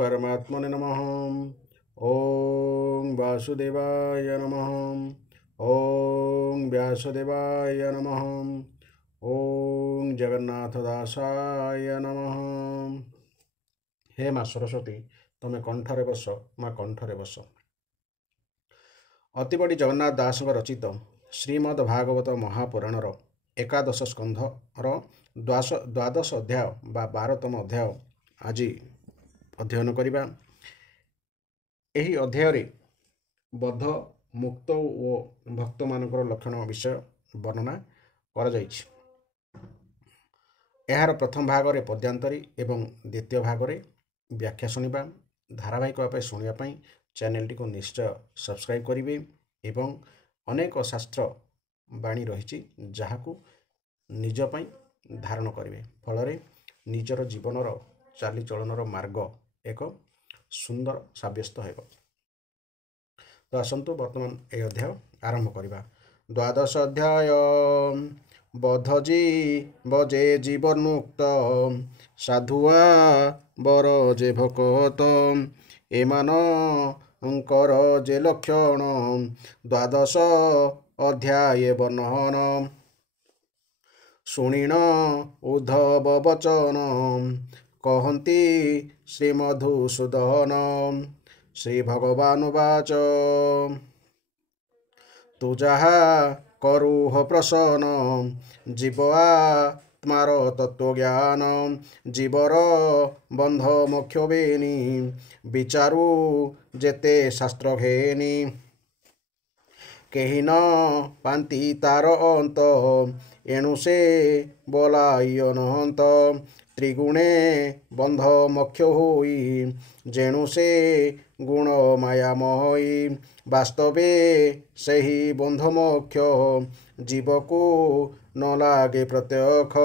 परमात्मने नमः। ओं वासुदेवाय नमः। ओं व्यासदेवाय नमः। ओं जगन्नाथदासाय नमः। हे माँ सरस्वती तमें कंठरे बस, माँ कंठरे बस। अतिबड़ी जगन्नाथ दास रचित श्रीमद् भागवत महापुराणर एकादश स्कंधर द्वादश अध्याय बा 12तम अध्याय आज अध्ययन करिबा। एही अध्याय बद्ध मुक्त और भक्त मानकर लक्षण विषय वर्णना करा जायछि। एहार प्रथम भाग में पद्यांतरी एवं द्वितीय भाग में व्याख्या शुणा। धारावाहिक भाव शुणापी चैनल को निश्चय सब्सक्राइब करेंगे एवं अनेक शास्त्र बाणी रही जहाकू निजपाई धारण करेंगे, फल निजर जीवनर चालीचलनर मार्ग एक सुंदर सब्यस्त हो। तो आसतु वर्तमान यह अध्याय आरंभ करवा। द्वादश अध्याय बधजी बजे जीवन्मुक्त साधुआ बर जे भकत एमानकर जे लक्षण द्वादश अध्याय वर्णन शुणिण उद्धव वचन कहन्ति श्रीमधुसूदन श्री भगवानुवाच तु जहा करुह प्रसन्न जीव आत्मार तत्वज्ञान जीवर बंध मोक्ष बेनी विचारू जेते शास्त्र घेनी केही न पांति तार अंत एणु से बोलाई अनंत त्रिगुणे बंध मोक्ष होई जेणु से गुण मायामयी वास्तवे सही बंध मोक्ष जीव को न लागे प्रत्यक्ष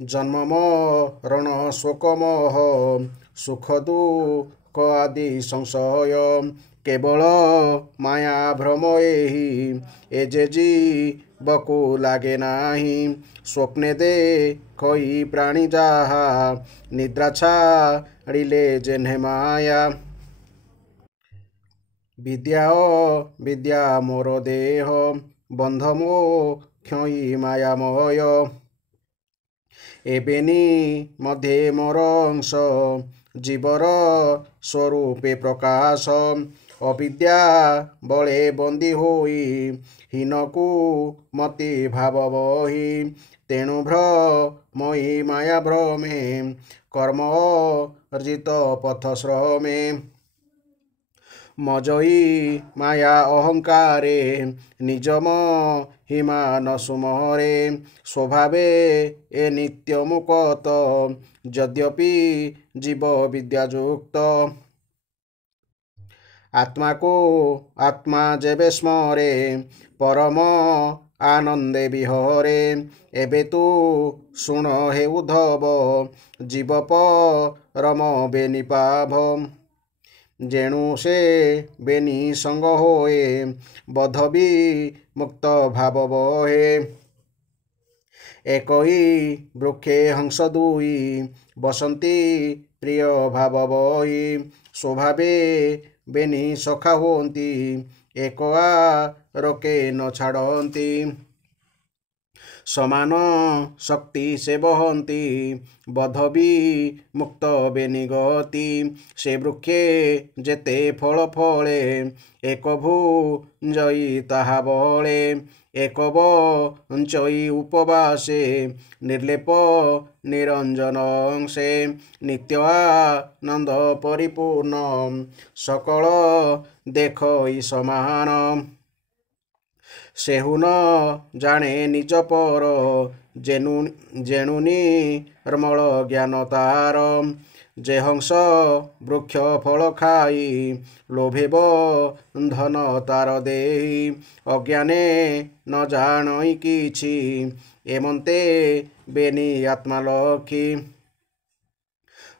जन्म मरण शोक मोह सुख दुख आदि संशय केवल माया भ्रम एही एजे जीव को लागे नाही स्वप्ने देखई प्राणी जाहा निद्रा छाड़िले जेन्हे माया विद्या विद्या मोर देह बंध मोक्षई मायामय एबेनी मध्य मोर अंश जीवर स्वरूपे प्रकाश अविद्या बले बंदी होई हीनकु मति भाव बही तेणु भ्रमयी माया भ्रमे कर्म अर्जित पथ श्रमे मजई माया अहंकारे निजम हिमा न सुमरे स्वभावे ए नित्य मुकत यद्यपि जीव विद्यायुक्त आत्मा को आत्मा जेबे स्मरे परम आनंदे विहरे एबे तू शुण हे उद्धव जीव परम बेनी पाभ जेणु से बेनी संग होए बधबी मुक्त भाव बहे एकई वृक्षे हंस दुई बसंती प्रिय भाव बही स्वभावे बेनी सखा होती एक रोके न छाड़ती समान शक्ति से बहंती बधबी मुक्त बेनी गति से वृक्षे जेते फल फले एक भुंजई ताहा बले एक बंचई उपवासे निर्लेप निरंजन से नित्यानंद परिपूर्ण सकल देखई समान सेहु न जाने निज पर जेनुनी निर्मल ज्ञान तार जे हंस वृक्ष फल खाई लोभे बंधन तार देही अज्ञाने न जानई किछि एमंते बेनी आत्मा लखी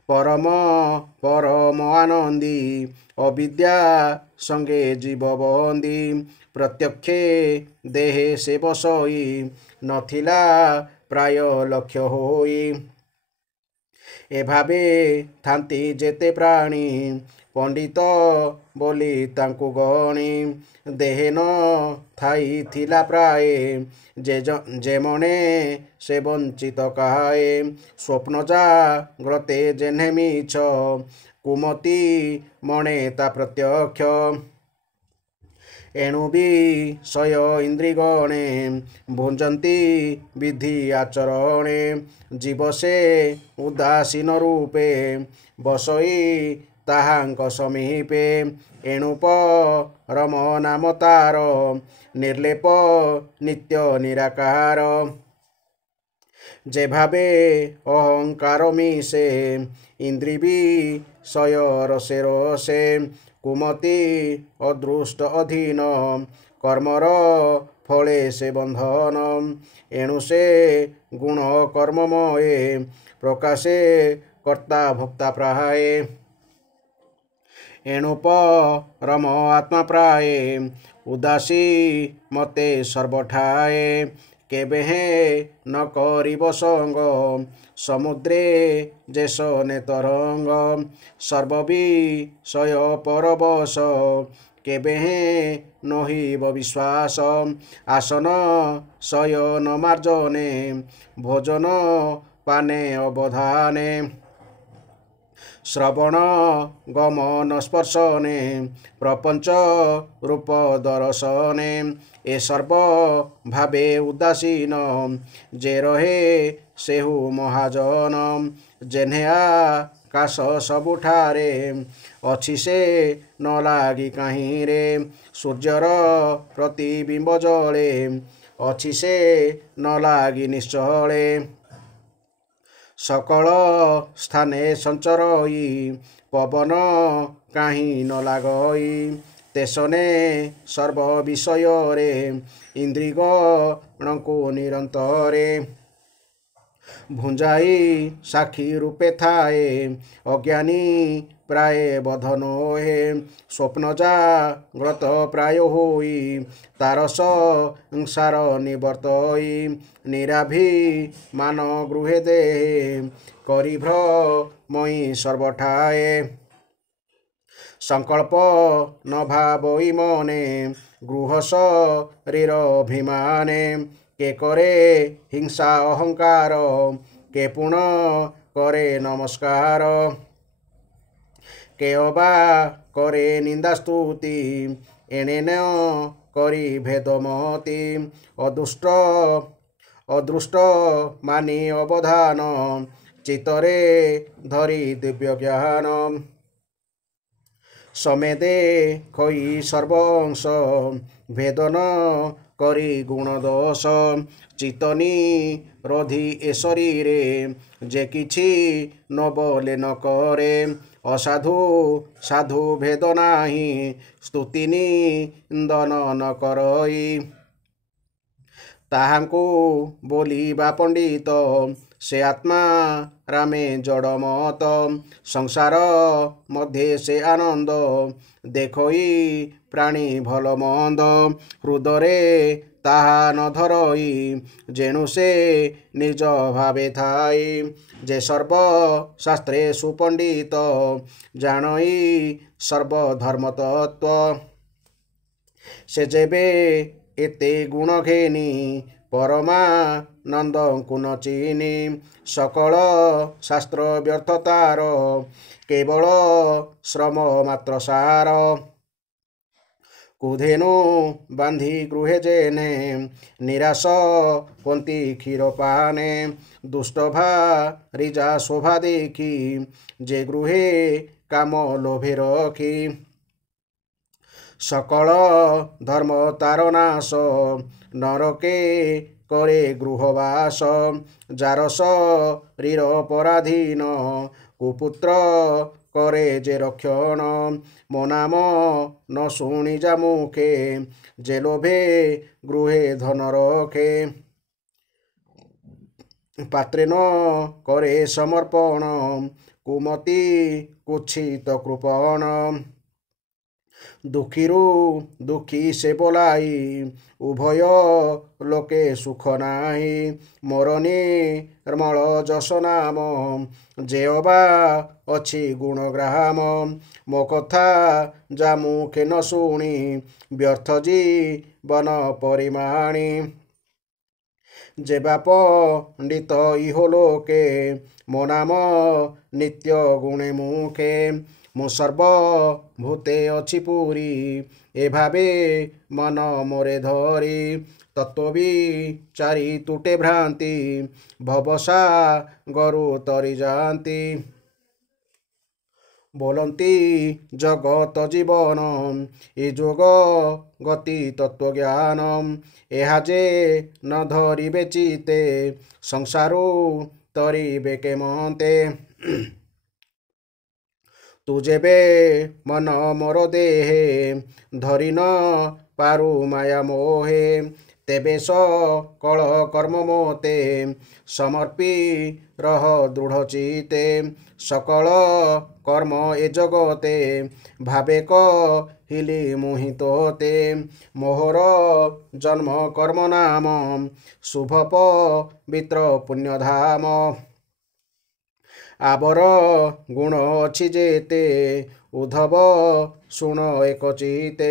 परम परम आनंदी अविद्या संगे जीव बंदी प्रत्यक्षे देहे से बसई नथिला प्राय लक्ष्य होई ଏଭାବେ ଥାନ୍ତି ଯେତେ ପ୍ରାଣୀ ପଣ୍ଡିତ ବୋଲି ତାଙ୍କୁ ଗଣି ଦେହେ ନ ଥାଇଥିଲା ପ୍ରାଏ ଯେମନେ ସେ ବଞ୍ଚିତ କାଏ ସ୍ୱପ୍ନ ଜାଗ୍ରତେ ଯେହ୍ନେ ମିଛ କୁମତି ମଣେ ତା ପ୍ରତ୍ୟକ୍ଷ ଏଣୁ ବିଷୟ ଇନ୍ଦ୍ରିଗଣେ ଭୁଞ୍ଜନ୍ତି ବିଧି ଆଚରଣେ ଜୀବ ସେ ଉଦାସୀନ ରୂପେ ବସଇ ତାହାଙ୍କ ସମୀପେ ଏଣୁ ପରମ ନାମ ତାର ନିର୍ଲେପ ନିତ୍ୟ ନିରାକାର ଯେଭାବେ ଅହଙ୍କାର ମିଶେ ଇନ୍ଦ୍ରି ବିଷୟ ରସେ ରସେ କୁମତି ଅଦୃଷ୍ଟ ଅଧୀନ କର୍ମର ଫଳେ ସେ ବନ୍ଧନ ଏଣୁ ସେ ଗୁଣ କର୍ମମୟେ ପ୍ରକାଶେ କର୍ତ୍ତା ଭୋକ୍ତା ପ୍ରାଏ ଏଣୁ ପରମ ଆତ୍ମା ପ୍ରାଏ ଉଦାସୀ ମତେ ସର୍ବଠାଏ କେବେ ନ କରିବ ସଙ୍ଗ ସମୁଦ୍ରେ ଯେସନେ ତରଙ୍ଗ ସର୍ବବିଷୟ ପରବଶ କେବେ ନହିବ ବିଶ୍ୱାସ ଆସନ ଶୟନ ମାର୍ଜନେ ଭୋଜନ ପାନେ ଅବଧାନେ ଶ୍ରବଣ ଗମନ ସ୍ପର୍ଶନେ ପ୍ରପଞ୍ଚ ରୂପ ଦର୍ଶନେ ଏ ସର୍ବ ଭାବେ ଉଦାସୀନ ଯେ ରହେ ସେହୁ ମହାଜନ ଯେହ୍ନେ ଆକାଶ ସବୁଠାରେ ଅଛି ସେ ନ ଲାଗି କାହିଁରେ ସୂର୍ଯ୍ୟର ପ୍ରତିବିମ୍ବ ଜଳେ ଅଛି ସେ ନ ଲାଗି ନିଶ୍ଚଳେ सकल स्थाने संचरई पवन काहीं न लागई तेसने सर्व विषय रे इंद्रिगण को निरंतरे भुंजाई साक्षी रूपे थाए अज्ञानी प्राय बधनो हे स्वप्न जाग्रत प्राय होई तारस संसार निवर्तई निराभिमान गृहे देहे करि भ्रमई सर्वठाए संकल्प न भावई मने गृह शरीर अभिमाने के करे हिंसा अहंकार के पुण करे नमस्कार के अबा करे निंदा स्तुति एणे न करी भेदमति अदृष्ट मानी अवधान चितरे धरी दिव्य ज्ञान समेदे खई सर्वंश भेदन करी गुण दोष चितनी रोधी ए शरीरे जे किछि न बोले न करे असाधु साधु भेद नाही स्तुति निंदन न करई ताहांकु बोलिबा पंडित से आत्मा रामे जड़मत संसार मध्य से आनंद देखई प्राणी भल मंद हृदरे ताहा न धरई जेणु से निज भावे थाई जे सर्व शास्त्रे सुपंडित जानई सर्वधर्म तत्व से जेबे एते गुण घेनी परमानंद कुन चीनी सकल शास्त्र व्यर्थतार केवल श्रम मात्र सार कुधेनु बांधी गृहे जेने निराश पंती क्षीर पाने दुष्ट भारिजा शोभा देखी जे गृहे काम लोभे रखी सकल धर्म तार नाश नरके करे गृहवास जार शरीर पराधीन कुपुत्र करे जे रक्षण मो नाम न शुणी जा मुखे जे लोभे गृहे धन रखे पात्रे न करे समर्पण कुमति कुच्छित कृपण ଦୁଃଖୀରୁ ଦୁଃଖୀ ସେ ବୋଲାଇ ଉଭୟ ଲୋକେ ସୁଖ ନାହିଁ। ମୋର ନିର୍ମଳ ଯଶ ନାମ ଯେ ଅବା ଅଛି ଗୁଣଗ୍ରାମ। ମୋ କଥା ଯା ମୁଖେ ନ ଶୁଣି ବ୍ୟର୍ଥ ଜୀବନ ପରିମାଣି। ଯେ ବା ପଣ୍ଡିତ ଇହଲୋକେ ମୋ ନାମ ନିତ୍ୟ ଗୁଣେ ମୁଖେ। ମୁଁ ସର୍ବଭୂତେ ଅଛି ପୁରୀ ଏ ଭାବେ ମନ ମୋରେ ଧରି। ତତ୍ତ୍ୱବିଚାରି ତୁଟେ ଭ୍ରାନ୍ତି ଭବସାଗରୁ ତରି ଯାଆନ୍ତି। ବୋଲନ୍ତି ଜଗତ ଜୀବନ ଏ ଯୋଗ ଗତି ତତ୍ତ୍ୱଜ୍ଞାନ। ଏହା ଯେ ନ ଧରିବେ ଚିତେ ସଂସାରୁ ତରିବେ କେମନ୍ତେ। ତୁ ଯେବେ ମନ ମୋର ଦେହେ ଧରି ନ ପାରୁ ମାୟା ମୋହେ। ତେବେ ସକଳ କର୍ମ ମୋତେ ସମର୍ପି ରହ ଦୃଢ଼ ଚିତେ। ସକଳ କର୍ମ ଏ ଜଗତେ ଭାବେ କହିଲି ମୁହିଁ ତୋତେ। ମୋହର ଜନ୍ମ କର୍ମ ନାମ ଶୁଭ ପବିତ୍ର ପୁଣ୍ୟଧାମ। ଆବର ଗୁଣ ଅଛି ଯେତେ ଉଦ୍ଧବ ଶୁଣ ଏକ ଚିତେ।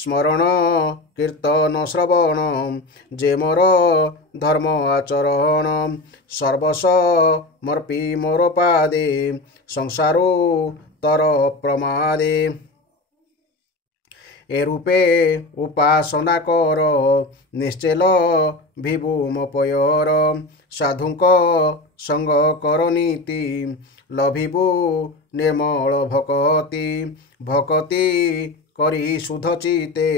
ସ୍ମରଣ କୀର୍ତ୍ତନ ଶ୍ରବଣ ଯେ ମୋର ଧର୍ମ ଆଚରଣ। ସର୍ବସମର୍ପି ମୋର ପାଦେ ସଂସାରୁ ତର ପ୍ରମାଦେ। ଏ ରୂପେ ଉପାସନା କର ନିଶ୍ଚେଲ ଭିବୁ ମୋ ପୟର। ସାଧୁଙ୍କ ସଙ୍ଗ କର ନୀତି ଲଭିବୁ ନିର୍ମଳ ଭକତି। ଭକତି କରି ଶୁଦ୍ଧ ଚିତେ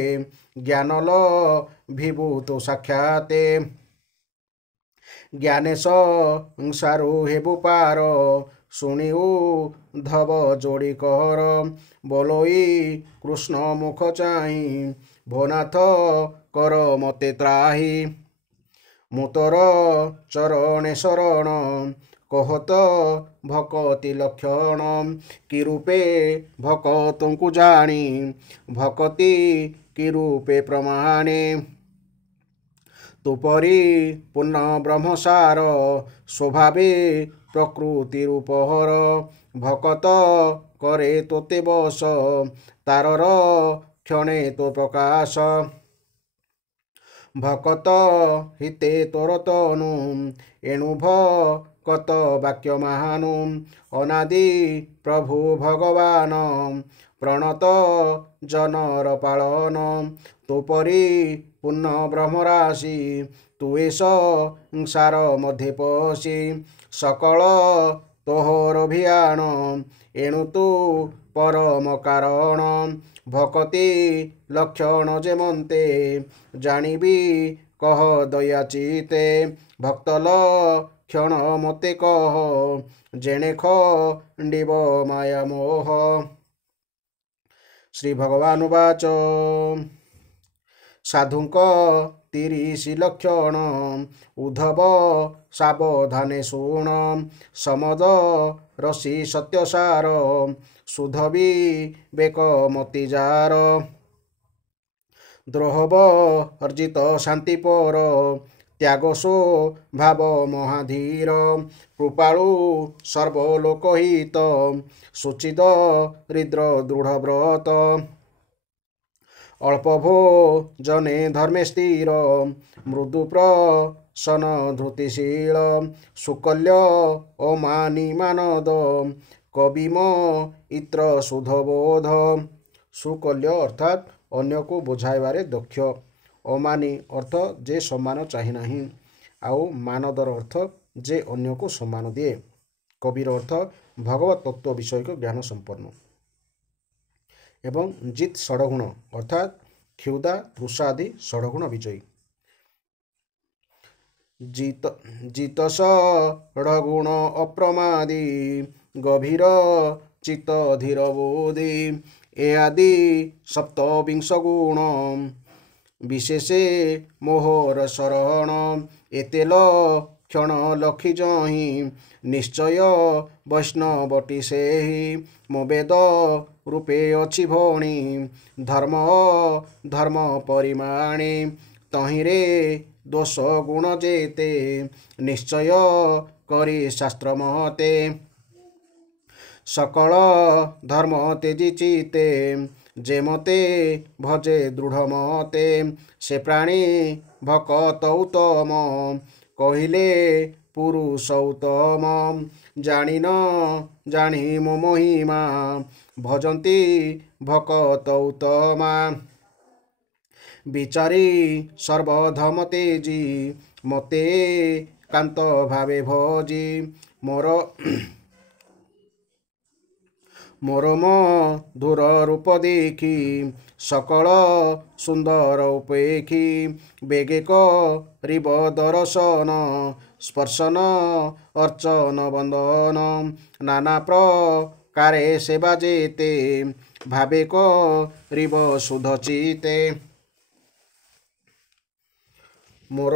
ଜ୍ଞାନ ଲଭିବୁ ତୁ ସାକ୍ଷାତେ। ଜ୍ଞାନେ ସଂସାରୁ ହେବୁ ପାର ଶୁଣି ଉଦ୍ଧବ ଯୋଡ଼ି କର। ବୋଲୋଇ କୃଷ୍ଣ ମୁଖ ଚାହିଁ ଭୋନାଥ କର ମୋତେ ତ୍ରାହି। ମୁଁ ତୋର ଚରଣେ ଶରଣ କହତ ଭକତି ଲକ୍ଷଣ। କି ରୂପେ ଭକତଙ୍କୁ ଜାଣି ଭକତି କି ରୂପେ ପ୍ରମାଣେ। ତୁ ପରି ପୂର୍ଣ୍ଣ ବ୍ରହ୍ମସାର ସ୍ୱଭାବେ ପ୍ରକୃତି ରୂପହର। ଭକତ କରେ ତୋତେ ବଶ ତାରର କ୍ଷଣେ ତୋ ପ୍ରକାଶ। ଭକତ ହିତେ ତୋର ତନୁ ଏଣୁ ଭକତ ବାକ୍ୟ ମାହାନୁ। ଅନାଦି ପ୍ରଭୁ ଭଗବାନ ପ୍ରଣତ ଜନର ପାଳନ। ତୁ ପରି ପୂର୍ଣ୍ଣ ବ୍ରହ୍ମରାଶି ତୁ ଏ ସଂସାର ମଧ୍ୟେ ପଶି। ସକଳ ତୋହର ଭିଆଣ ଏଣୁ ତୁ ପରମ କାରଣ। ଭକତି ଲକ୍ଷଣ ଯେ ମନ୍ତେ ଜାଣିବି କହ ଦୟା ଚିତେ। ଭକ୍ତ ଲକ୍ଷଣ ମୋତେ କହ ଯେଣେ ଖଣ୍ଡିବ ମାୟା ମୋହ। ଶ୍ରୀ ଭଗବାନ ବାଚ ସାଧୁଙ୍କ 30 ଲକ୍ଷଣ ଉଦ୍ଧବ ସାବଧାନେ ଶୁଣ। ସମଦ ରସି ସତ୍ୟସାର ଶୁଦ୍ଧ ବିବେକ ମତି ଯାର। ଦ୍ରୋହବ ଅର୍ଜିତ ଶାନ୍ତି ପର ତ୍ୟାଗ ସ୍ୱଭାବ ମହାଧୀର। କୃପାଳୁ ସର୍ବଲୋକହିତ ସୁଚିଦ ହୃଦ୍ର ଦୃଢ଼ ବ୍ରତ। ଅଳ୍ପ ଭୋଜନେ ଧର୍ମେ ସ୍ଥିର ମୃଦୁ ପ୍ରସନ୍ନ ଧୃତିଶୀଳ। ସୁକଲ୍ୟ ଅମାନି ମାନଦ କବିମ ଇତ୍ର ସୁଧବୋଧ। ସୁକଲ୍ୟ ଅର୍ଥାତ୍ ଅନ୍ୟକୁ ବୁଝାଇବାରେ ଦକ୍ଷ। ଅମାନି ଅର୍ଥ ଯେ ସମ୍ମାନ ଚାହିଁ ନାହିଁ। ଆଉ ମାନଦର ଅର୍ଥ ଯେ ଅନ୍ୟକୁ ସମ୍ମାନ ଦିଏ। କବିର ଅର୍ଥ ଭଗବତ ତତ୍ତ୍ୱ ବିଷୟକ ଜ୍ଞାନ ସମ୍ପନ୍ନ। ଏବଂ ଜିତ୍ ଷଡ଼ଗୁଣ ଅର୍ଥାତ୍ କ୍ଷୁଧା ତୃଷା ଆଦି ଷଡ଼ଗୁଣ ବିଜୟୀ। ଜିତ ଷଡ଼ଗୁଣ ଅପ୍ରମାଦୀ ଗଭୀର ଚିତ୍ତ ଧୀର ବୋଧି। ଏ ଆଦି ସପ୍ତବିଂଶ ଗୁଣ ବିଶେଷେ ମୋହର ଶରଣ। ଏତେ क्षण लखी जही निश्चय वैष्णवटी सेहि मो वेद रूपे अछि भौणी धर्म धर्म परिमाणी तहिरे दोष गुण जेते निश्चय करी शास्त्र महते सकल धर्म तेजी चिते जे मते भजे दृढ़ मते से प्राणी भकत उत्तम कहिले पुरुष उत्तम जानी न जानी मो महिमा भजन्ति भकत उत्तमा विचारी सर्वधम तेजी मते कांत भावे भजी मोर मोरम धुर रूप देखी सकल सुंदर उपेखी बेगे करिब दर्शन स्पर्शन अर्चन बंदन नाना प्रकारे सेवा जेते भावे करिब शुद्ध चिते मोर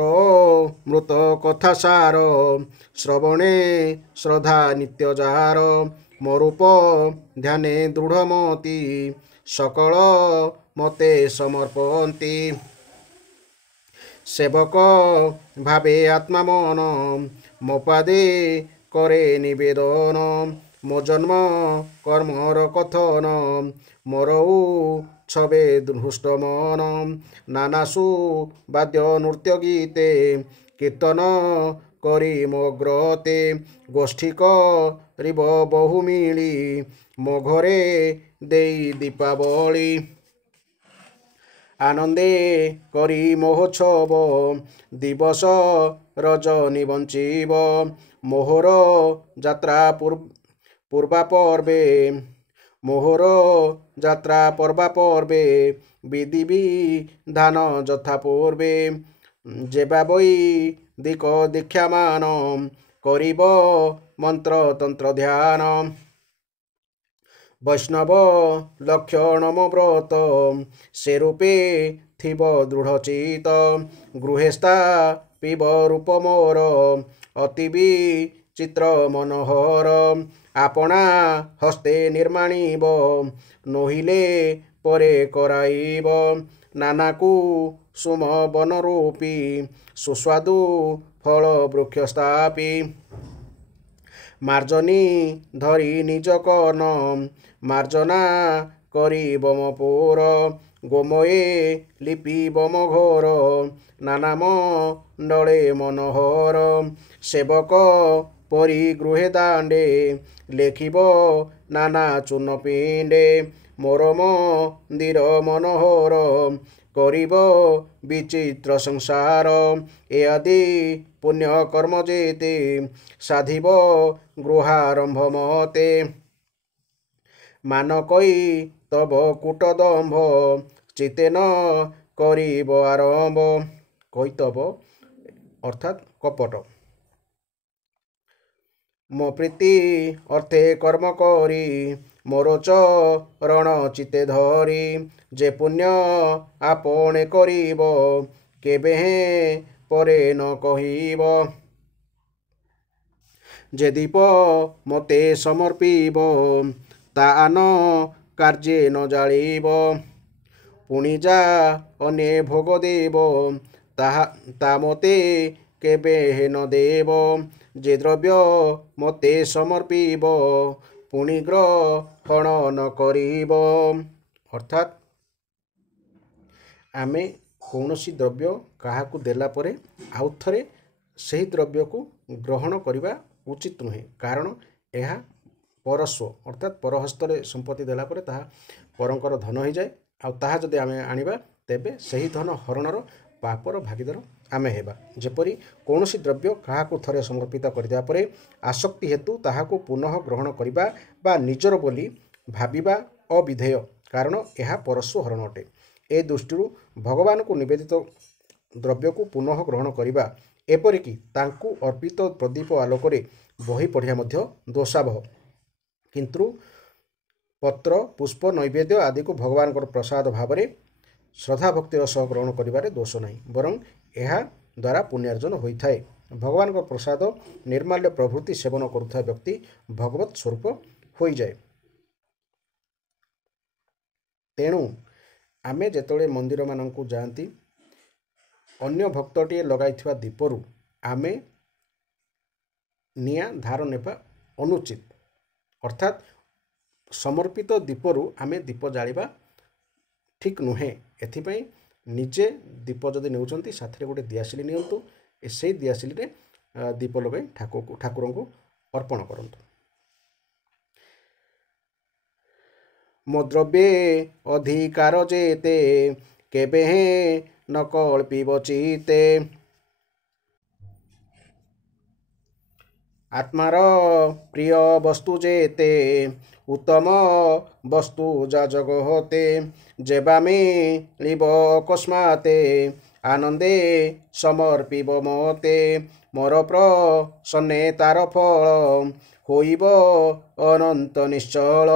मृत कथा सार श्रवणे श्रद्धा नित्य जार मोरूप ध्याने दृढ़मती सकल मते समर्पन्ति सेवक भावे आत्मा मन मो पादे करे निवेदन मो जन्म कर्मर कथन मोरऊ छबे दुष्ट मन नानासु वाद्य नृत्य गीते कीर्तन करी मोग्रते गोष्ठी करिब बहु मिली मो घरे देई दीपावली आनंदे करी महोत्सव दिवस रजनी बंचिब मोहर यात्रा पूर्वा पर्वे मोहर यात्रा पर्वा पर्वे विधि विधान यथा पूर्वे जेबा बई दिक दीक्षामान करिब मंत्र तंत्र ध्यान वैष्णव लक्षण मो व्रत से रूपे थिब दृढ़चित गृहेस्था पिब रूप मोर अति विचित्र मनोहर आपणा हस्ते निर्माणीब नोहिले परे कराइब नानाकु सुम वन रूपी सुस्वादु फल वृक्ष स्थापी मार्जनी धरी निज कर्ण मार्जना करी बम पुर गोमये लिपि बम घोर नाना मंडले मनोहर सेवक परी गृहे दांडे लेखिब नाना चूर्ण पिंडे मोर मंदिर मनोहर करिब विचित्र संसार ए आदि पुण्य कर्म जेते साधिब गृहारंभ मते मान कई तब कूटदंभ चिते न करिब आरंभ कैतब अर्थात कपट मो प्रीति अर्थे कर्म करी मोर चरण चिते धरी जे पुण्य आपणे करिब केबे परे न कहिब जे दीप मते समर्पिब तान कार्ये न जालिब पुणी जा अने भोग देव ता मते केबे न देव जे द्रव्य मते समर्पिब पुणी ग्रहण न करिब अर्थात आमे कौनसी द्रव्य काहाकू देला परे आउ थरे सही द्रव्य को ग्रहण करने उचित नुहे कारण यह परस्व अर्थात परहस्तरे संपत्ति देला परे ताहा परंकर धन हो जाए आउ ताहा जदि आमे आनिबा तेबे सही धन हरणर पापर भागीदार आमे हेबा जेपरि कौनसी द्रव्य काहाकू थरे समर्पित करदिया परे आसक्ति हेतु ताहाकू पुनः ग्रहण करिबा बा निजर बोली भाबिबा अविधेय कारण यह परस्व हरण अटे ए दृष्टि भगवान को निवेदित द्रव्य को पुनः ग्रहण करिबा एपरिकी तांकू अर्पित प्रदीप आलोकरे बही पढ़िया मध्य दोषावह किंतु पत्र पुष्प नैवेद्य आदि को भगवान प्रसाद भाव में श्रद्धा भक्तिर सह ग्रहण करिबारे दोष नहीं बरं यह द्वारा पुण्यार्जन होइथाए ଭଗବାନଙ୍କ ପ୍ରସାଦ ନିର୍ମାଲ୍ୟ ପ୍ରଭୃତି ସେବନ କରୁଥିବା ବ୍ୟକ୍ତି ଭଗବତ ସ୍ୱରୂପ ହୋଇଯାଏ। ତେଣୁ ଆମେ ଯେତେବେଳେ ମନ୍ଦିରମାନଙ୍କୁ ଯାଆନ୍ତି ଅନ୍ୟ ଭକ୍ତଟିଏ ଲଗାଇଥିବା ଦୀପରୁ ଆମେ ନିଆଁ ଧାର ନେବା ଅନୁଚିତ, ଅର୍ଥାତ୍ ସମର୍ପିତ ଦୀପରୁ ଆମେ ଦୀପ ଜାଳିବା ଠିକ୍ ନୁହେଁ। ଏଥିପାଇଁ ନିଜେ ଦୀପ ଯଦି ନେଉଛନ୍ତି ସାଥିରେ ଗୋଟେ ଦିଆସିଲି ନିଅନ୍ତୁ, ସେଇ ଦିଆସିଲିରେ ଦୀପ ଲଗାଇ ଠାକୁରଙ୍କୁ ଅର୍ପଣ କରନ୍ତୁ। ମୋ ଦ୍ରବ୍ୟେ ଅଧିକାର ଯେତେ କେବେ ହେଁ ନ କଳ୍ପିବ ଚିତେ। ଆତ୍ମାର ପ୍ରିୟ ବସ୍ତୁ ଯେତେ ଉତ୍ତମ ବସ୍ତୁ ଯାଜକ ହତେ। ଯେବା ମିଳିବ ଅକସ୍ମାତେ ଆନନ୍ଦେ ସମର୍ପିବ ମତେ। ମୋର ପ୍ରସନ୍ନେ ତାର ଫଳ ହୋଇବ ଅନନ୍ତ ନିଶ୍ଚଳ।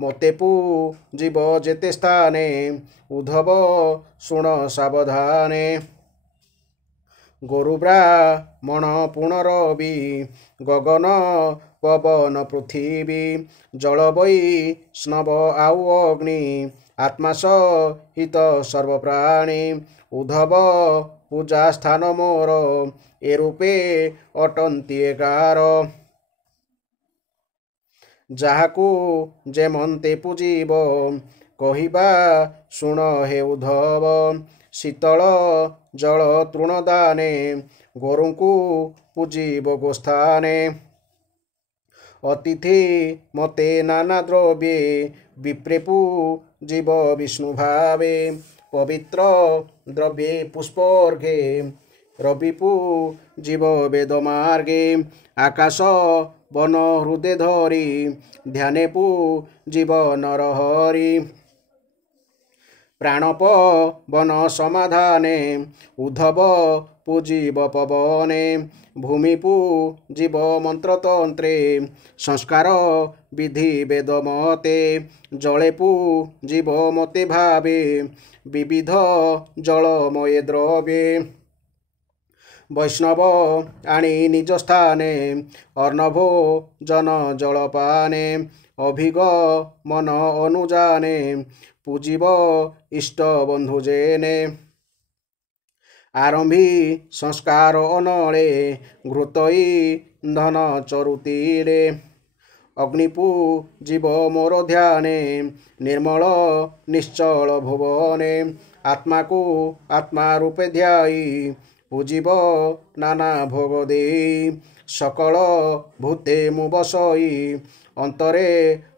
ମୋତେ ପୂଜିବ ଯେତେ ସ୍ଥାନେ ଉଦ୍ଧବ ଶୁଣ ସାବଧାନେ। ଗୋରୁ ବ୍ରାହ୍ମଣ ପୁନରବି ଗଗନ ପବନ ପୃଥିବୀ। ଜଳ ବୈଷ୍ଣବ ଆଉ ଅଗ୍ନି ଆତ୍ମା ସହିତ ସର୍ବପ୍ରାଣୀ। ଉଦ୍ଧବ ପୂଜା ସ୍ଥାନ ମୋର ଏ ରୂପେ ଅଟନ୍ତି 11। ଯାହାକୁ ଯେମନ୍ତେ ପୂଜିବ କହିବା ଶୁଣ ହେ ଉଦ୍ଧବ। ଶୀତଳ ଜଳ ତୃଣଦାନେ ଗୋରୁଙ୍କୁ ପୂଜିବ ଗୋସ୍ଥାନେ। ଅତିଥି ମତେ ନାନା ଦ୍ରବ୍ୟେ ବିପ୍ରେ ପୂଜିବ ବିଷ୍ଣୁ ଭାବେ। ପବିତ୍ର ଦ୍ରବ୍ୟେ ପୁଷ୍ପର୍ଘେ ରବି ପୂଜିବ ବେଦ ମାର୍ଗେ। ଆକାଶ ବନ ହୃଦେ ଧରି ଧ୍ୟାନେ ପୂଜିବ ନରହରି। ପ୍ରାଣପବନ ସମାଧାନେ ଉଦ୍ଧବ ପୂଜିବ ପବନେ। ଭୂମି ପୂଜିବ ମନ୍ତ୍ରତନ୍ତ୍ରେ ସଂସ୍କାର ବିଧି ବେଦ ମତେ। ଜଳେ ପୂଜିବ ମତେ ଭାବେ ବିବିଧ ଜଳମୟ ଦ୍ରବ୍ୟେ। ବୈଷ୍ଣବ ଆଣି ନିଜ ସ୍ଥାନେ ଅର୍ଣ୍ଣଭୋଜନ ଜଳପାନେ। ଅଭିଗ ମନ ଅନୁଜାନେ ପୂଜିବ ଇଷ୍ଟ ବନ୍ଧୁ ଯେନେ। ଆରମ୍ଭି ସଂସ୍କାର ଅନଳେ ଘୃତ ଇନ୍ଧନ ଚରୁତିରେ। ଅଗ୍ନି ପୂଜିବ ମୋର ଧ୍ୟାନେ ନିର୍ମଳ ନିଶ୍ଚଳ ଭୁବନେ। ଆତ୍ମାକୁ ଆତ୍ମା ରୂପେ ଧ୍ୟାଇ ପୂଜିବ ନାନା ଭୋଗ ଦେଇ। ସକଳ ଭୂତେ ମୁଁ ବସଇ ଅନ୍ତରେ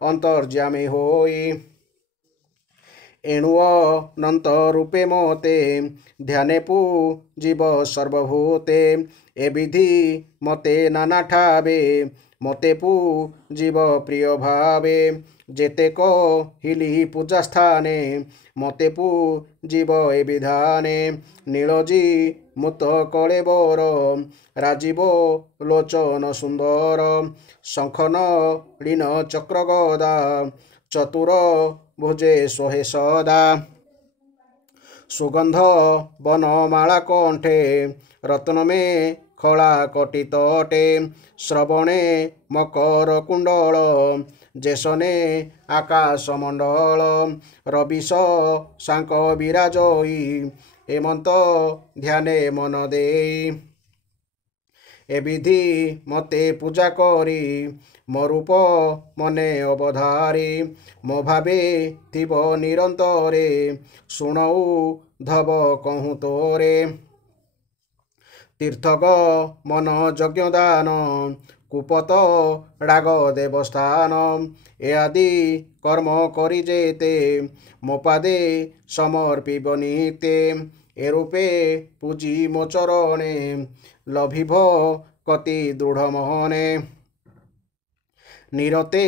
ଅନ୍ତର୍ଯ୍ୟାମୀ ହୋଇ। ଏଣୁ ଅନନ୍ତ ରୂପେ ମତେ ଧ୍ୟାନେ ପୂଜିବ ସର୍ବଭୂତେ। ଏ ବିଧି ମତେ ନାନା ଠାବେ ମତେ ପୂଜିବ ପ୍ରିୟ ଭାବେ। ଯେତେ କହିଲି ପୂଜା ସ୍ଥାନେ ମତେ ପୂଜିବ ଏ ବିଧାନେ। ନୀଳଜୀ ମୁତ କଳେବର ରାଜୀବ ଲୋଚନ ସୁନ୍ଦର। ଶଙ୍ଖ ନଳିନ ଚକ୍ର ଗଦା ଚତୁର ଭୁଜେ ଶୋହେ ସଦା। ସୁଗନ୍ଧ ବନମାଳା କଣ୍ଠେ ରତ୍ନମେ ଖଳା କଟି ତଟେ। ଶ୍ରବଣେ ମକର କୁଣ୍ଡଳ ଯେସନେ ଆକାଶ ମଣ୍ଡଳ। ରବିଶ ସାଙ୍କ ବିରାଜଇ ଏମନ୍ତ ଧ୍ୟାନେ ମନ ଦେଇ। ଏ ବିଧି ମତେ ପୂଜା କରି ମୋ ରୂପ ମନେ ଅବଧାରି। ମୋ ଭାବେ ଥିବ ନିରନ୍ତରେ ଶୁଣଉ ଧବ କହୁଁ ତୋରେ। ତୀର୍ଥଗ ମନ ଯଜ୍ଞ ଦାନ କୁପତ ଡାଗ ଦେବସ୍ଥାନ। ଏ ଆଦି କର୍ମ କରି ଯେତେ ମୋ ପାଦେ ସମର୍ପିବ ନିତେ। ଏ ରୂପେ ପୂଜି ମୋ ଚରଣେ ଲଭିବ କତି ଦୃଢ଼ ମହନେ। ନିରତେ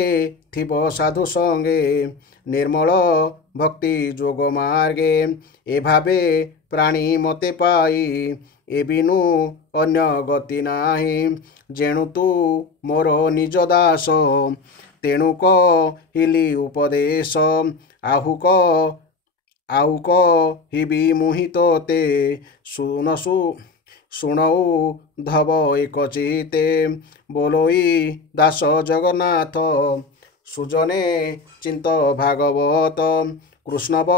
ଥିବ ସାଧୁ ସଙ୍ଗେ ନିର୍ମଳ ଭକ୍ତି ଯୋଗ ମାର୍ଗେ। ଏ ଭାବେ ପ୍ରାଣୀ ମତେ ପାଇ ଏ ବିନୁ ଅନ୍ୟ ଗତି ନାହିଁ। ଯେଣୁ ତୁ ମୋର ନିଜ ଦାସ ତେଣୁ କହିଲି ଉପଦେଶ। ଆଉ କହିବି ମୁହିଁ ତୋତେ ଶୁଣଉ ଧବ ଏକ ଚିତେ ବୋଲୋଇ ଦାସ ଜଗନ୍ନାଥ ସୁଜନେ ଚିନ୍ତ ଭାଗବତ କୃଷ୍ଣବ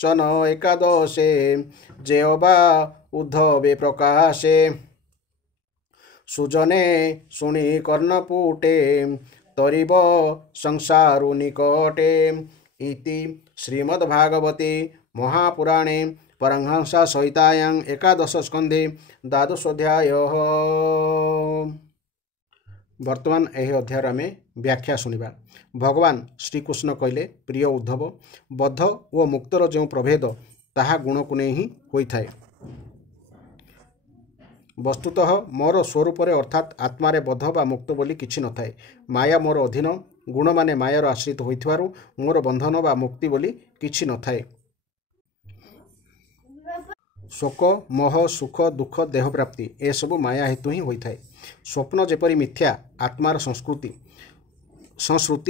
ଚନ ଏକାଦଶେ ଯେଅବା ଉଦ୍ଧବେ ପ୍ରକାଶେ ସୁଜନେ ଶୁଣି କର୍ଣ୍ଣପୁଟେ ତରିବ ସଂସାରୁ ନିକଟେ ଇତି ଶ୍ରୀମଦ୍ଭାଗବତେ ମହାପୁରାଣେ परमहंसा सहितायां एकादश स्कंधे द्वादशोध्याय। वर्तमान यह अध्याय आम व्याख्या शुणा। भगवान श्रीकृष्ण कहले, प्रिय उद्धव, बद्ध और मुक्तर जो प्रभेद ताहा गुण को नहीं ही होता है। वस्तुतः मोर स्वरूप अर्थात आत्मारे बद्ध बा मुक्त बोली किछि न थाए। माया मोर अधीन, गुण माने मायार आश्रित होइथिबारु मोर बंधन बा मुक्ति बोली किछि न थाए। शोक मोह सुख दुख देह प्राप्ति ए सबु माया हेतु ही होता है। स्वप्न जेपरी मिथ्या आत्मार संस्कृति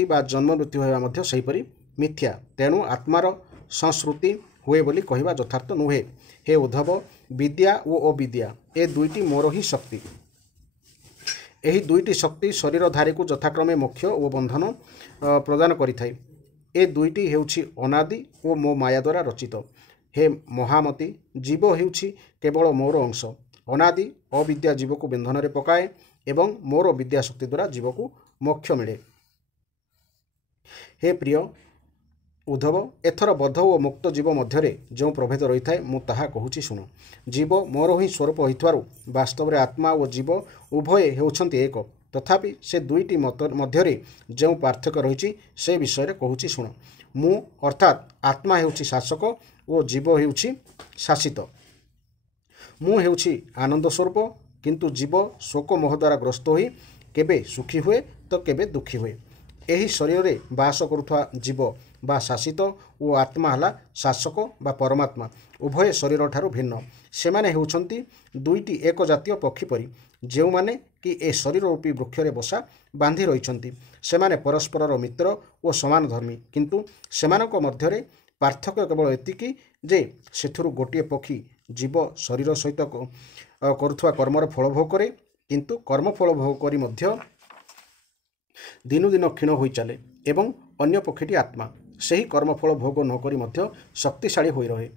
बा जन्म मृत्यु होगा मध्य सेहीपरि मिथ्या, तेणु आत्मार संस्कृति हुए बोली कहवा यथार्थ नुहे। हे उद्धव, विद्या और अविद्या ए दुईटी मोर ही शक्ति। यही दुईटी शक्ति शरीरधारी को यथाक्रमे मोक्ष और बंधन प्रदान करिथाय। ए दुईटी हेउछि अनादि और मो माया द्वारा रचित। हे महामती, जीव हेउछि केवल मोर अंश। अनादि अविद्या जीव को बंधन रे पकाए एवं मोर विद्या शक्ति द्वारा जीव को मोक्ष मिले। हे प्रिय उद्धव, एथर बद्ध और मुक्त जीव मध्य जो प्रभेद रही है मु ताहा कहूछि शुण। जीव मोर ही स्वरूप होइथवारु वास्तव में आत्मा और जीव उभय हेउछन्ति एक, तथापि से दुईटी मध्य जो पार्थक्य रही से विषय कहूछि शुण। मु अर्थात आत्मा हेउछि शासक और जीव हेउछि शासित। मु हेउछि आनंद स्वरूप, किंतु जीव शोक मोह द्वारा ग्रस्त होई केबे सुखी हुए तो केबे दुखी हुए। एही शरीर रे बास करुथवा जीव बा शासित और आत्मा हला शासक बा परमात्मा उभय शरीर ठारू भिन्न। सेमाने हेउछन्ति दुईटी एक जातीय पक्षी परी, जो माने कि ए शरीर रूपी वृक्ष रे बसा बांधी रहिछन्ति। सेमाने परस्पर मित्र और समान धर्मी, किंतु सेमानक मध्यरे पार्थक्य केवल एतिकी जे सेथुरु गोटे पक्षी जीव शरीर सहित करुथवा कर्मर फल भोग करे, किंतु कर्मफल भोग करी मध्य दिनु दिन क्षीण होई चले, एवं अन्य पक्षीटी आत्मा सही कर्मफल भोग न करी मध्य शक्तिशाली होई रहे।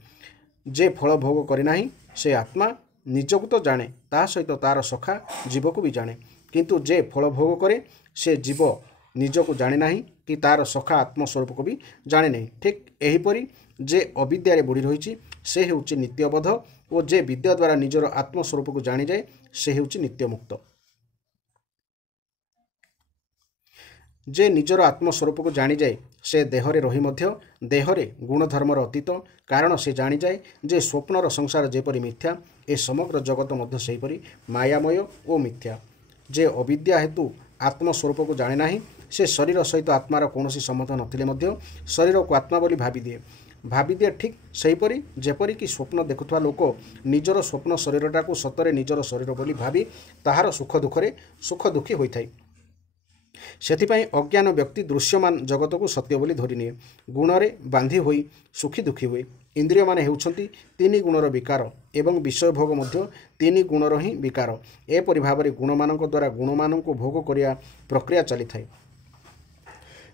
जे फल भोग करी नाही से आत्मा निजକୁ तो जाने, ता सहित तार सखा जीव को भी जाने, किंतु जे फल भोग करे से जीव निजକୁ जाने नाही कि तार सखा आत्मस्वरूप को भी जाने नहीं। ठीक एहीपरि जे अविद्यारे बुड़ी रही से हेउछि नित्यबोध, और जे विद्या द्वारा निजर आत्मस्वरूप को जानी जाए से हेउछि नित्यमुक्त। जे निजर आत्मस्वरूप को जानी जाए से देहरे रही मध्य देहरे गुणधर्मर अतीत, कारण से जानी जाए जे स्वप्नर संसार जेपरि मिथ्या ए समग्र जगत मध्य सेहीपरि मायामय और मिथ्या। जे अविद्या हेतु आत्मस्वरूप को जाने नाही से शरीर सहित आत्मार कौनसी संबंध नथिले मध्य शरीर को आत्मा बोली भावी दिए। ठीक सेहीपरि जेपरि कि स्वप्न देखुवा लोक निजर स्वप्न शरीरटा को सतरे निजर शरीर बोली भावी ताहार सुख दुखरे सुख दुखी होइथाय। सेथिपाई अज्ञान व्यक्ति दृश्यमान जगत को सत्य बोली धरि निए, गुणरे बांधी होई सुखी दुखी हुए। इंद्रिय माने हेउछन्ति तीन गुणर विकार एवं विषय भोग मध्य तीन गुणर ही विकार। एपरि भावरे गुणमानक द्वारा गुणमानक भोग करिया प्रक्रिया चली थाए।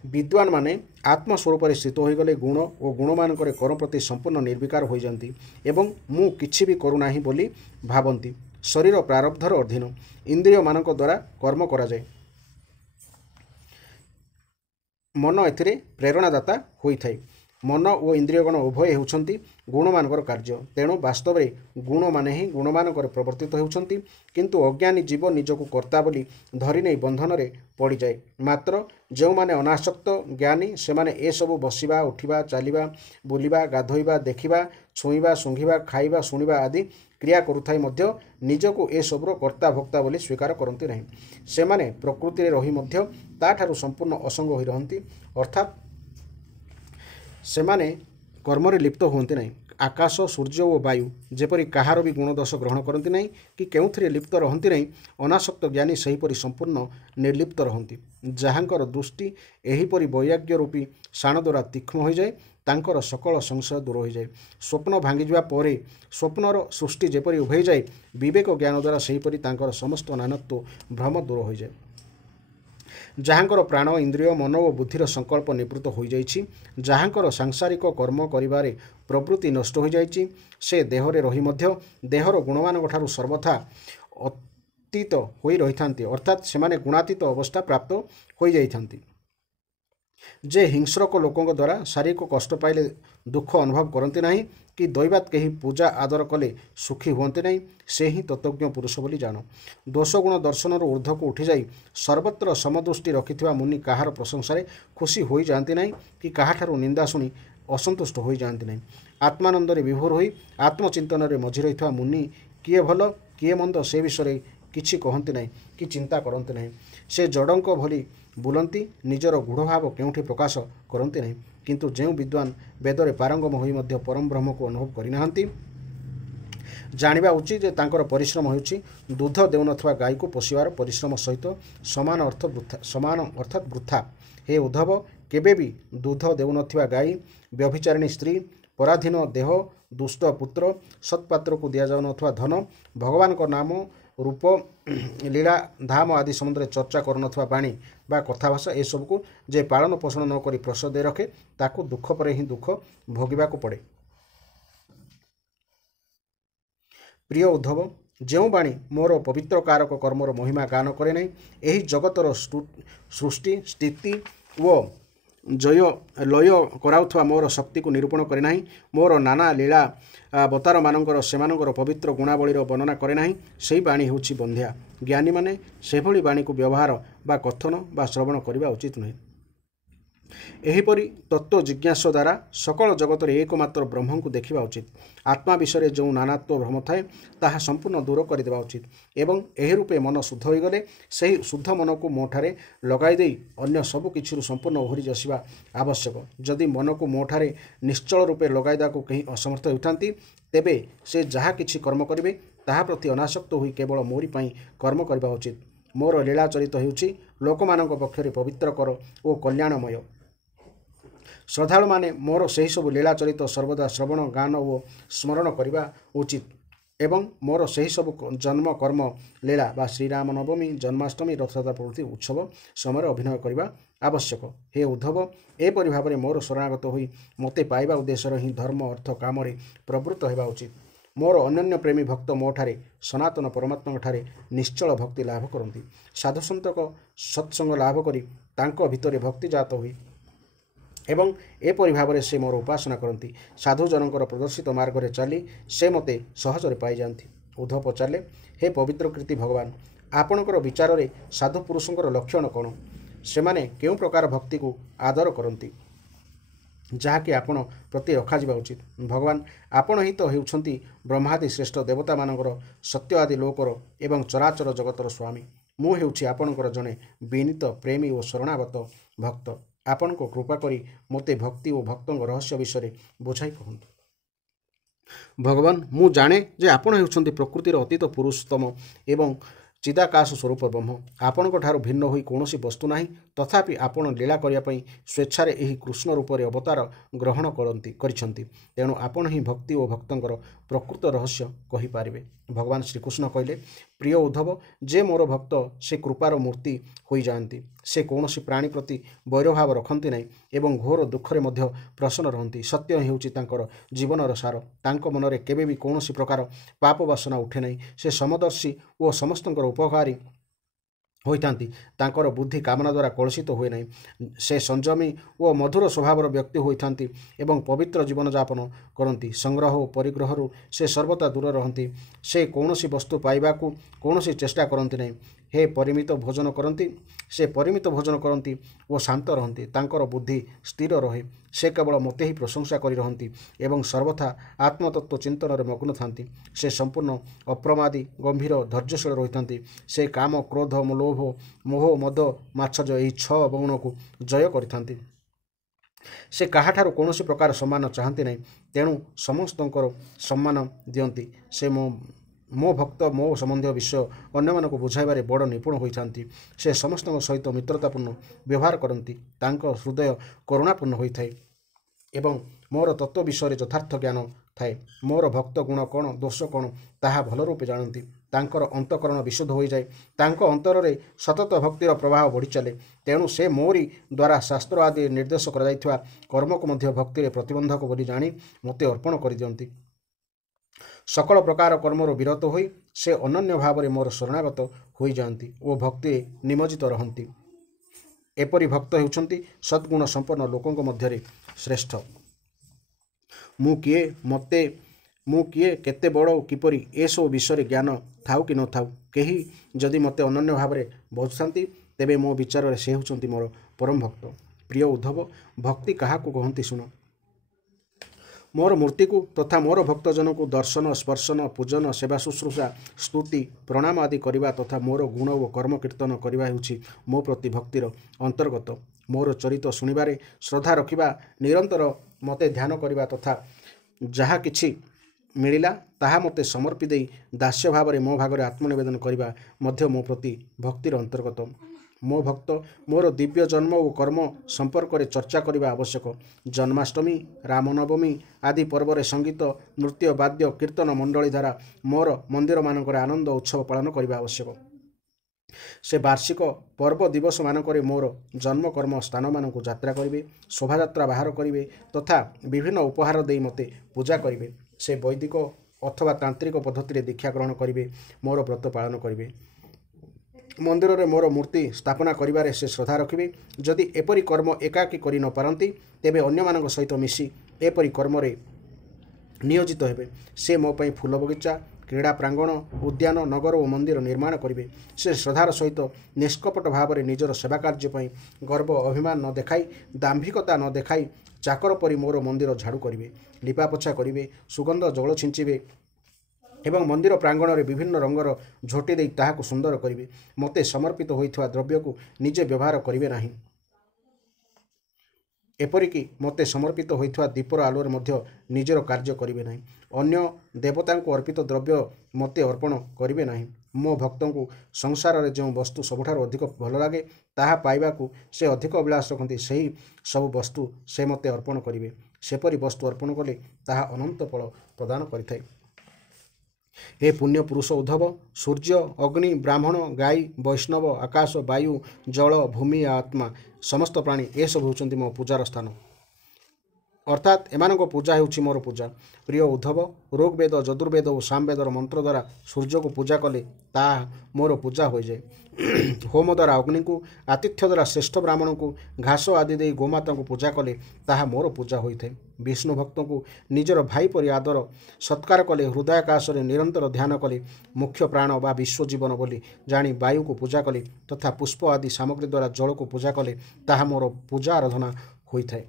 विद्वान माने आत्मस्वरूप स्थित हो गले गुण और गुणमानक कर्म प्रति संपूर्ण निर्विकार हो जाती एवं मु किछि भी करू नाही बोली भावंती। शरीर प्रारब्धर अधीन, इंद्रिय मानक द्वारा कर्म करा जाए। मन एथिरे प्रेरणादाता होइथाय। मन और इंद्रियगण उभय हेउछन्ति गुणमानकर कार्य, तेणु वास्तव में गुण माने ही गुणमानकर प्रवर्तित हेउछन्ति, किंतु अज्ञानी जीव निजको कर्ता बोली धरि नै बंधन रे पड़ी जाए। मात्र जो माने अनासक्त ज्ञानी से माने ए सबु बसिबा उठिबा चलिबा बुलिबा गाधोइबा देखिबा छुईबा सुंघिबा खाइबा शुणिबा आदि क्रिया करुथाई मध्य निजको ए सबुर कर्ता भोक्ता बोली स्वीकार करती नहीं। से माने प्रकृति रे रही मध्य ताठारु संपूर्ण असंग होई रहंती, अर्थात से माने कर्म रे लिप्त होती नहीं। आकाश सूर्य और वायु जेपरि कहार भी गुणदोष ग्रहण करती नहीं कि केउथिरे लिप्त रहती नहीं, अनासक्त ज्ञानी सेहीपरि संपूर्ण निर्लिप्त रहती। जहाँकर दृष्टि एहीपरि वैराग्य रूपी शाण द्वारा तीक्ष्ण हो जाए, ତାଙ୍କର ସକଳ ସଂଶୟ ଦୂର ହୋଇଯାଏ। ସ୍ୱପ୍ନ ଭାଙ୍ଗିଯିବା ପରେ ସ୍ୱପ୍ନର ସୃଷ୍ଟି ଯେପରି ଉଭେଇଯାଏ, ବିବେକ ଜ୍ଞାନ ଦ୍ୱାରା ସେହିପରି ତାଙ୍କର ସମସ୍ତ ନାନତ୍ୱ ଭ୍ରମ ଦୂର ହୋଇଯାଏ। ଯାହାଙ୍କର ପ୍ରାଣ ଇନ୍ଦ୍ରିୟ ମନ ଓ ବୁଦ୍ଧିର ସଂକଳ୍ପ ନିବୃତ୍ତ ହୋଇଯାଇଛି, ଯାହାଙ୍କର ସାଂସାରିକ କର୍ମ କରିବାରେ ପ୍ରବୃତ୍ତି ନଷ୍ଟ ହୋଇଯାଇଛି, ସେ ଦେହରେ ରହି ମଧ୍ୟ ଦେହର ଗୁଣମାନଙ୍କଠାରୁ ସର୍ବଥା ଅତୀତ ହୋଇ ରହିଥାନ୍ତି, ଅର୍ଥାତ୍ ସେମାନେ ଗୁଣାତୀତ ଅବସ୍ଥା ପ୍ରାପ୍ତ ହୋଇଯାଇଥାନ୍ତି। ଯେ ହିଂସ୍ରକ ଲୋକଙ୍କ ଦ୍ୱାରା ଶାରୀରିକ କଷ୍ଟ ପାଇଲେ ଦୁଃଖ ଅନୁଭବ କରନ୍ତି ନାହିଁ କି ଦୈବାତ୍ କେହି ପୂଜା ଆଦର କଲେ ସୁଖୀ ହୁଅନ୍ତି ନାହିଁ, ସେ ହିଁ ତତ୍ତ୍ୱଜ୍ଞ ପୁରୁଷ ବୋଲି ଜାଣ। ଦୋଷଗୁଣ ଦର୍ଶନରୁ ଊର୍ଦ୍ଧ୍ୱକୁ ଉଠିଯାଇ ସର୍ବତ୍ର ସମଦୃଷ୍ଟି ରଖିଥିବା ମୁନି କାହାର ପ୍ରଶଂସାରେ ଖୁସି ହୋଇଯାଆନ୍ତି ନାହିଁ କି କାହାଠାରୁ ନିନ୍ଦା ଶୁଣି ଅସନ୍ତୁଷ୍ଟ ହୋଇଯାଆନ୍ତି ନାହିଁ। ଆତ୍ମାନନ୍ଦରେ ବିଭୋର ହୋଇ ଆତ୍ମଚିନ୍ତନରେ ମଝି ରହିଥିବା ମୁନି କିଏ ଭଲ କିଏ ମନ୍ଦ ସେ ବିଷୟରେ କିଛି କହନ୍ତି ନାହିଁ କି ଚିନ୍ତା କରନ୍ତି ନାହିଁ। ସେ ଜଡ଼ଙ୍କ ଭଳି ବୁଲନ୍ତି, ନିଜର ଗୂଢ଼ଭାବ କେଉଁଠି ପ୍ରକାଶ କରନ୍ତି ନାହିଁ। କିନ୍ତୁ ଯେଉଁ ବିଦ୍ୱାନ ବେଦରେ ପାରଙ୍ଗମ ହୋଇ ମଧ୍ୟ ପରମ ବ୍ରହ୍ମକୁ ଅନୁଭବ କରିନାହାନ୍ତି, ଜାଣିବା ଉଚିତ ଯେ ତାଙ୍କର ପରିଶ୍ରମ ହେଉଛି ଦୁଧ ଦେଉନଥିବା ଗାଈକୁ ପୋଷିବାର ପରିଶ୍ରମ ସହିତ ସମାନ ଅର୍ଥାତ୍ ବୃଥା। ହେ ଉଦ୍ଧବ, କେବେ ବି ଦୁଧ ଦେଉନଥିବା ଗାଈ, ବ୍ୟଭିଚାରିଣୀ ସ୍ତ୍ରୀ, ପରାଧୀନ ଦେହ, ଦୁଷ୍ଟ ପୁତ୍ର, ସତ୍ପାତ୍ରକୁ ଦିଆଯାଉନଥିବା ଧନ, ଭଗବାନଙ୍କ ନାମ ରୂପ ଲୀଳା ଧାମ ଆଦି ସମ୍ବନ୍ଧରେ ଚର୍ଚ୍ଚା କରୁନଥିବା ବାଣୀ ବା କଥାଭାଷା ଏସବୁକୁ ଯେ ପାଳନ ପୋଷଣ ନ କରି ପ୍ରଶ୍ରୟ ଦେଇ ରଖେ, ତାକୁ ଦୁଃଖ ପରେ ହିଁ ଦୁଃଖ ଭୋଗିବାକୁ ପଡ଼େ। ପ୍ରିୟ ଉଦ୍ଧବ, ଯେଉଁ ବାଣୀ ମୋର ପବିତ୍ର କାରକ କର୍ମର ମହିମା ଗାନ କରେ ନାହିଁ, ଏହି ଜଗତର ସୃଷ୍ଟି ସ୍ଥିତି ଓ ଲୟ କରାଉଥିବା ମୋର ଶକ୍ତିକୁ ନିରୂପଣ କରେ ନାହିଁ, ମୋର ନାନା ଲୀଳା ଅବତାରମାନଙ୍କର ସେମାନଙ୍କର ପବିତ୍ର ଗୁଣାବଳୀର ବର୍ଣ୍ଣନା କରେ ନାହିଁ, ସେହି ବାଣୀ ହେଉଛି ବନ୍ଧ୍ୟା। ଜ୍ଞାନୀମାନେ ସେଭଳି ବାଣୀକୁ ବ୍ୟବହାର ବା କଥନ ବା ଶ୍ରବଣ କରିବା ଉଚିତ ନୁହେଁ। ଏହିପରି ତତ୍ତ୍ୱ ଜିଜ୍ଞାସା ଦ୍ୱାରା ସକଳ ଜଗତରେ ଏକମାତ୍ର ବ୍ରହ୍ମଙ୍କୁ ଦେଖିବା ଉଚିତ। ଆତ୍ମା ବିଷୟରେ ଯେଉଁ ନାନାତ୍ୱ ଭ୍ରମ ଥାଏ, ତାହା ସମ୍ପୂର୍ଣ୍ଣ ଦୂର କରିଦେବା ଉଚିତ ଏବଂ ଏହି ରୂପେ ମନ ଶୁଦ୍ଧ ହୋଇଗଲେ ସେହି ଶୁଦ୍ଧ ମନକୁ ମୋଠାରେ ଲଗାଇ ଦେଇ ଅନ୍ୟ ସବୁ କିଛିରୁ ସମ୍ପୂର୍ଣ୍ଣ ଓହରି ଆସିବା ଆବଶ୍ୟକ। ଯଦି ମନକୁ ମୋଠାରେ ନିଶ୍ଚଳ ରୂପେ ଲଗାଇ ଦେବାକୁ କେହି ଅସମର୍ଥ ହେଉଥାନ୍ତି, ତେବେ ସେ ଯାହା କିଛି କର୍ମ କରିବେ ତାହା ପ୍ରତି ଅନାସକ୍ତ ହୋଇ କେବଳ ମୋରି ପାଇଁ କର୍ମ କରିବା ଉଚିତ। ମୋର ଲୀଳା ଚରିତ ହେଉଛି ଲୋକମାନଙ୍କ ପକ୍ଷରେ ପବିତ୍ରକର ଓ କଲ୍ୟାଣମୟ। ଶ୍ରଦ୍ଧାଳୁମାନେ ମୋର ସେହିସବୁ ଲୀଳା ଚରିତ ସର୍ବଦା ଶ୍ରବଣ ଗାନ ଓ ସ୍ମରଣ କରିବା ଉଚିତ ଏବଂ ମୋର ସେହିସବୁ ଜନ୍ମ କର୍ମ ଲୀଳା ବା ଶ୍ରୀରାମ ନବମୀ, ଜନ୍ମାଷ୍ଟମୀ, ରଥଯାତ୍ରା ପ୍ରଭୃତି ଉତ୍ସବ ସମୟରେ ଅଭିନୟ କରିବା ଆବଶ୍ୟକ। ହେ ଉଦ୍ଧବ, ଏପରି ଭାବରେ ମୋର ଶରଣାଗତ ହୋଇ ମୋତେ ପାଇବା ଉଦ୍ଦେଶ୍ୟରେ ହିଁ ଧର୍ମ ଅର୍ଥ କାମରେ ପ୍ରବୃତ୍ତ ହେବା ଉଚିତ। ମୋର ଅନନ୍ୟ ପ୍ରେମୀ ଭକ୍ତ ମୋଠାରେ ସନାତନ ପରମାତ୍ମାଙ୍କଠାରେ ନିଶ୍ଚଳ ଭକ୍ତି ଲାଭ କରନ୍ତି। ସାଧୁସନ୍ତଙ୍କ ସତ୍ସଙ୍ଗ ଲାଭ କରି ତାଙ୍କ ଭିତରେ ଭକ୍ତି ଜାତ ହୋଇ ଏବଂ ଏପରି ଭାବରେ ସେ ମୋର ଉପାସନା କରନ୍ତି। ସାଧୁଜଣଙ୍କର ପ୍ରଦର୍ଶିତ ମାର୍ଗରେ ଚାଲି ସେ ମୋତେ ସହଜରେ ପାଇଯାଆନ୍ତି। ଉଦ୍ଧବ ପଚାରିଲେ, ହେ ପବିତ୍ର କୀର୍ତ୍ତି ଭଗବାନ, ଆପଣଙ୍କର ବିଚାରରେ ସାଧୁ ପୁରୁଷଙ୍କର ଲକ୍ଷଣ କ'ଣ? ସେମାନେ କେଉଁ ପ୍ରକାର ଭକ୍ତିକୁ ଆଦର କରନ୍ତି, ଯାହାକି ଆପଣ ପ୍ରତି ରଖାଯିବା ଉଚିତ? ଭଗବାନ, ଆପଣ ହିଁ ତ ହେଉଛନ୍ତି ବ୍ରହ୍ମାଦି ଶ୍ରେଷ୍ଠ ଦେବତାମାନଙ୍କର, ସତ୍ୟ ଆଦି ଲୋକର ଏବଂ ଚରାଚର ଜଗତର ସ୍ୱାମୀ। ମୁଁ ହେଉଛି ଆପଣଙ୍କର ଜଣେ ବିନୀତ ପ୍ରେମୀ ଓ ଶରଣାଗତ ଭକ୍ତ। ଆପଣଙ୍କ କୃପା କରି ମୋତେ ଭକ୍ତି ଓ ଭକ୍ତଙ୍କ ରହସ୍ୟ ବିଷୟରେ ବୁଝାଇ କହନ୍ତୁ। ଭଗବାନ, ମୁଁ ଜାଣେ ଯେ ଆପଣ ହେଉଛନ୍ତି ପ୍ରକୃତିର ଅତୀତ ପୁରୁଷୋତ୍ତମ ଏବଂ ଚିଦାକାଶ ସ୍ୱରୂପ ବ୍ରହ୍ମ। ଆପଣଙ୍କ ଠାରୁ ଭିନ୍ନ ହୋଇ କୌଣସି ବସ୍ତୁ ନାହିଁ, ତଥାପି ଆପଣ ଲୀଳା କରିବା ପାଇଁ ସ୍ୱେଚ୍ଛାରେ ଏହି କୃଷ୍ଣ ରୂପରେ ଅବତାର ଗ୍ରହଣ କରିଛନ୍ତି। ତେଣୁ ଆପଣ ହିଁ ଭକ୍ତି ଓ ଭକ୍ତଙ୍କର ପ୍ରକୃତ ରହସ୍ୟ କହିପାରିବେ। ଭଗବାନ ଶ୍ରୀକୃଷ୍ଣ କହିଲେ, ପ୍ରିୟ ଉଦ୍ଧବ, ଯେ ମୋର ଭକ୍ତ ସେ କୃପାର ମୂର୍ତ୍ତି ହୋଇଯାଆନ୍ତି। ସେ କୌଣସି ପ୍ରାଣୀ ପ୍ରତି ବୈରଭାବ ରଖନ୍ତି ନାହିଁ ଏବଂ ଘୋର ଦୁଃଖରେ ମଧ୍ୟ ପ୍ରସନ୍ନ ରହନ୍ତି। ସତ୍ୟ ହେଉଛି ତାଙ୍କର ଜୀବନର ସାର। ତାଙ୍କ ମନରେ କେବେ ବି କୌଣସି ପ୍ରକାର ପାପ ବାସନା ଉଠେ ନାହିଁ। ସେ ସମଦର୍ଶୀ ଓ ସମସ୍ତଙ୍କର ଉପକାରୀ ହୋଇଥାନ୍ତି। ତାଙ୍କର ବୁଦ୍ଧି କାମନା ଦ୍ୱାରା କଳୁଷିତ ହୁଏ ନାହିଁ। ସେ ସଂଯମୀ ଓ ମଧୁର ସ୍ୱଭାବର ବ୍ୟକ୍ତି ହୋଇଥାନ୍ତି ଏବଂ ପବିତ୍ର ଜୀବନଯାପନ କରନ୍ତି। ସଂଗ୍ରହ ଓ ପରିଗ୍ରହରୁ ସେ ସର୍ବଦା ଦୂର ରହନ୍ତି। ସେ କୌଣସି ବସ୍ତୁ ପାଇବାକୁ କୌଣସି ଚେଷ୍ଟା କରନ୍ତି ନାହିଁ। ସେ ପରିମିତ ଭୋଜନ କରନ୍ତି ଓ ଶାନ୍ତ ରହନ୍ତି। ତାଙ୍କର ବୁଦ୍ଧି ସ୍ଥିର ରହେ। ସେ କେବଳ ମୋତେ ହିଁ ପ୍ରଶଂସା କରି ରହନ୍ତି ଏବଂ ସର୍ବଥା ଆତ୍ମତତ୍ତ୍ୱ ଚିନ୍ତନରେ ମଗ୍ନ ଥାନ୍ତି। ସେ ସମ୍ପୂର୍ଣ୍ଣ ଅପ୍ରମାଦୀ, ଗମ୍ଭୀର, ଧୈର୍ଯ୍ୟଶୀଳ ରହିଥାନ୍ତି। ସେ କାମ, କ୍ରୋଧ, ଲୋଭ, ମୋହ, ମଦ, ମାତ୍ସର୍ଯ୍ୟ ଏହି 6 ଗୁଣକୁ ଜୟ କରିଥାନ୍ତି। ସେ କାହାଠାରୁ କୌଣସି ପ୍ରକାର ସମ୍ମାନ ଚାହାନ୍ତି ନାହିଁ, ତେଣୁ ସମସ୍ତଙ୍କର ସମ୍ମାନ ଦିଅନ୍ତି। ସେ ମୋ ଭକ୍ତ ମୋ ସମ୍ବନ୍ଧୀୟ ବିଷୟ ଅନ୍ୟମାନଙ୍କୁ ବୁଝାଇବାରେ ବଡ଼ ନିପୁଣ ହୋଇଥାନ୍ତି। ସେ ସମସ୍ତଙ୍କ ସହିତ ମିତ୍ରତାପୂର୍ଣ୍ଣ ବ୍ୟବହାର କରନ୍ତି। ତାଙ୍କ ହୃଦୟ କରୁଣାପୂର୍ଣ୍ଣ ହୋଇଥାଏ। ଏବଂ ମୋର ତତ୍ତ୍ୱ ବିଷୟରେ ଯଥାର୍ଥ ଜ୍ଞାନ ଥାଏ। ମୋର ଭକ୍ତ ଗୁଣ କ'ଣ ଦୋଷ କ'ଣ ତାହା ଭଲ ରୂପେ ଜାଣନ୍ତି। ତାଙ୍କର ଅନ୍ତଃକରଣ ବିଶୁଦ୍ଧ ହୋଇଯାଏ। ତାଙ୍କ ଅନ୍ତରରେ ସତତ ଭକ୍ତିର ପ୍ରବାହ ବଢ଼ିଚାଲେ। ତେଣୁ ସେ ମୋରି ଦ୍ୱାରା ଶାସ୍ତ୍ର ଆଦି ନିର୍ଦ୍ଦେଶ କରାଯାଇଥିବା କର୍ମକୁ ମଧ୍ୟ ଭକ୍ତିରେ ପ୍ରତିବନ୍ଧକ ବୋଲି ଜାଣି ମୋତେ ଅର୍ପଣ କରିଦିଅନ୍ତି। ସକଳ ପ୍ରକାର କର୍ମରୁ ବିରତ ହୋଇ ସେ ଅନନ୍ୟ ଭାବରେ ମୋର ଶରଣାଗତ ହୋଇଯାଆନ୍ତି ଓ ଭକ୍ତିରେ ନିମଜ୍ଜିତ ରହନ୍ତି। ଏପରି ଭକ୍ତ ହେଉଛନ୍ତି ସଦ୍ଗୁଣ ସମ୍ପନ୍ନ ଲୋକଙ୍କ ମଧ୍ୟରେ ଶ୍ରେଷ୍ଠ। ମୁଁ କିଏ କେତେ ବଡ଼ ଓ କିପରି ଏସବୁ ବିଷୟରେ ଜ୍ଞାନ ଥାଉ କି ନଥାଉ କେହି ଯଦି ମୋତେ ଅନନ୍ୟ ଭାବରେ ବୁଝୁଥାନ୍ତି ତେବେ ମୋ ବିଚାରରେ ସେ ହେଉଛନ୍ତି ମୋର ପରମ ଭକ୍ତ। ପ୍ରିୟ ଉଦ୍ଧବ, ଭକ୍ତି କାହାକୁ କହନ୍ତି ଶୁଣ। ମୋର ମୂର୍ତ୍ତିକୁ ତଥା ମୋର ଭକ୍ତଜନଙ୍କୁ ଦର୍ଶନ, ସ୍ପର୍ଶନ, ପୂଜନ, ସେବା ଶୁଶ୍ରୂଷା, ସ୍ତୁତି, ପ୍ରଣାମ ଆଦି କରିବା ତଥା ମୋର ଗୁଣ ଓ କର୍ମ କୀର୍ତ୍ତନ କରିବା ହେଉଛି ମୋ ପ୍ରତି ଭକ୍ତିର ଅନ୍ତର୍ଗତ। ମୋର ଚରିତ୍ର ଶୁଣିବାରେ ଶ୍ରଦ୍ଧା ରଖିବା, ନିରନ୍ତର ମୋତେ ଧ୍ୟାନ କରିବା ତଥା ଯାହା କିଛି ମିଳିଲା ତାହା ମୋତେ ସମର୍ପି ଦେଇ ଦାସ୍ୟ ଭାବରେ ମୋ ଭାଗରେ ଆତ୍ମନିବେଦନ କରିବା ମଧ୍ୟ ମୋ ପ୍ରତି ଭକ୍ତିର ଅନ୍ତର୍ଗତ। ମୋ ଭକ୍ତ ମୋର ଦିବ୍ୟ ଜନ୍ମ ଓ କର୍ମ ସମ୍ପର୍କରେ ଚର୍ଚ୍ଚା କରିବା ଆବଶ୍ୟକ। ଜନ୍ମାଷ୍ଟମୀ, ରାମନବମୀ ଆଦି ପର୍ବରେ ସଙ୍ଗୀତ, ନୃତ୍ୟ, ବାଦ୍ୟ, କୀର୍ତ୍ତନ ମଣ୍ଡଳୀ ଦ୍ୱାରା ମୋର ମନ୍ଦିରମାନଙ୍କରେ ଆନନ୍ଦ ଉତ୍ସବ ପାଳନ କରିବା ଆବଶ୍ୟକ। ସେ ବାର୍ଷିକ ପର୍ବ ଦିବସମାନଙ୍କରେ ମୋର ଜନ୍ମକର୍ମ ସ୍ଥାନମାନଙ୍କୁ ଯାତ୍ରା କରିବେ, ଶୋଭାଯାତ୍ରା ବାହାର କରିବେ ତଥା ବିଭିନ୍ନ ଉପହାର ଦେଇ ମୋତେ ପୂଜା କରିବେ। ସେ ବୈଦିକ ଅଥବା ତାନ୍ତ୍ରିକ ପଦ୍ଧତିରେ ଦୀକ୍ଷା ଗ୍ରହଣ କରିବେ, ମୋର ବ୍ରତ ପାଳନ କରିବେ। ମନ୍ଦିରରେ ମୋର ମୂର୍ତ୍ତି ସ୍ଥାପନା କରିବାରେ ସେ ଶ୍ରଦ୍ଧା ରଖିବେ। ଯଦି ଏପରି କର୍ମ ଏକାକୀ କରି ନ ପାରନ୍ତି ତେବେ ଅନ୍ୟମାନଙ୍କ ସହିତ ମିଶି ଏପରି କର୍ମରେ ନିୟୋଜିତ ହେବେ। ସେ ମୋ ପାଇଁ ଫୁଲ ବଗିଚା, କ୍ରୀଡ଼ା ପ୍ରାଙ୍ଗଣ, ଉଦ୍ୟାନ, ନଗର ଓ ମନ୍ଦିର ନିର୍ମାଣ କରିବେ। ସେ ଶ୍ରଦ୍ଧାର ସହିତ ନିଷ୍କପଟ ଭାବରେ ନିଜର ସେବା କାର୍ଯ୍ୟ ପାଇଁ ଗର୍ବ ଅଭିମାନ ନ ଦେଖାଇ, ଦାମ୍ଭିକତା ନ ଦେଖାଇ ଚାକର ପରି ମୋର ମନ୍ଦିର ଝାଡ଼ୁ କରିବେ, ଲିପାପୋଛା କରିବେ, ସୁଗନ୍ଧ ଜଳ ଛିଞ୍ଚିବେ ଏବଂ ମନ୍ଦିର ପ୍ରାଙ୍ଗଣରେ ବିଭିନ୍ନ ରଙ୍ଗର ଝୋଟି ଦେଇ ତାହାକୁ ସୁନ୍ଦର କରିବେ। ମୋତେ ସମର୍ପିତ ହୋଇଥିବା ଦ୍ରବ୍ୟକୁ ନିଜେ ବ୍ୟବହାର କରିବେ ନାହିଁ। ଏପରିକି ମୋତେ ସମର୍ପିତ ହୋଇଥିବା ଦୀପର ଆଲୁଅରେ ମଧ୍ୟ ନିଜର କାର୍ଯ୍ୟ କରିବେ ନାହିଁ। ଅନ୍ୟ ଦେବତାଙ୍କୁ ଅର୍ପିତ ଦ୍ରବ୍ୟ ମୋତେ ଅର୍ପଣ କରିବେ ନାହିଁ। ମୋ ଭକ୍ତଙ୍କୁ ସଂସାରରେ ଯେଉଁ ବସ୍ତୁ ସବୁଠାରୁ ଅଧିକ ଭଲ ଲାଗେ ତାହା ପାଇବାକୁ ସେ ଅଧିକ ଅଭିଳାଷ ରଖନ୍ତି, ସେହି ସବୁ ବସ୍ତୁ ସେ ମୋତେ ଅର୍ପଣ କରିବେ। ସେପରି ବସ୍ତୁ ଅର୍ପଣ କଲେ ତାହା ଅନନ୍ତ ଫଳ ପ୍ରଦାନ କରିଥାଏ। ହେ ପୁଣ୍ୟ ପୁରୁଷ ଉଦ୍ଧବ, ସୂର୍ଯ୍ୟ, ଅଗ୍ନି, ବ୍ରାହ୍ମଣ, ଗାଈ, ବୈଷ୍ଣବ, ଆକାଶ, ବାୟୁ, ଜଳ, ଭୂମି, ଆତ୍ମା ସମସ୍ତ ପ୍ରାଣୀ ଏସବୁ ହେଉଛନ୍ତି ମୋ ପୂଜାର ସ୍ଥାନ, ଅର୍ଥାତ୍ ଏମାନଙ୍କ ପୂଜା ହେଉଛି ମୋର ପୂଜା। ପ୍ରିୟ ଉଦ୍ଧବ, ଋଗ୍ବେଦ, ଯଜୁର୍ବେଦ ଓ ସାମବେଦର ମନ୍ତ୍ର ଦ୍ୱାରା ସୂର୍ଯ୍ୟକୁ ପୂଜା କଲେ ତାହା ମୋର ପୂଜା ହୋଇଯାଏ। ହୋମ ଦ୍ୱାରା ଅଗ୍ନିକୁ, ଆତିଥ୍ୟ ଦ୍ୱାରା ଶ୍ରେଷ୍ଠ ବ୍ରାହ୍ମଣଙ୍କୁ, ଘାସ ଆଦି ଦେଇ ଗୋମାତାଙ୍କୁ ପୂଜା କଲେ ତାହା ମୋର ପୂଜା ହୋଇଥାଏ। ବିଷ୍ଣୁ ଭକ୍ତଙ୍କୁ ନିଜର ଭାଇ ପରି ଆଦର ସତ୍କାର କଲେ, ହୃଦୟାକାଶରେ ନିରନ୍ତର ଧ୍ୟାନ କଲେ, ମୁଖ୍ୟ ପ୍ରାଣ ବା ବିଶ୍ୱଜୀବନ ବୋଲି ଜାଣି ବାୟୁକୁ ପୂଜା କଲେ ତଥା ପୁଷ୍ପ ଆଦି ସାମଗ୍ରୀ ଦ୍ୱାରା ଜଳକୁ ପୂଜା କଲେ ତାହା ମୋର ପୂଜା ଆରାଧନା ହୋଇଥାଏ।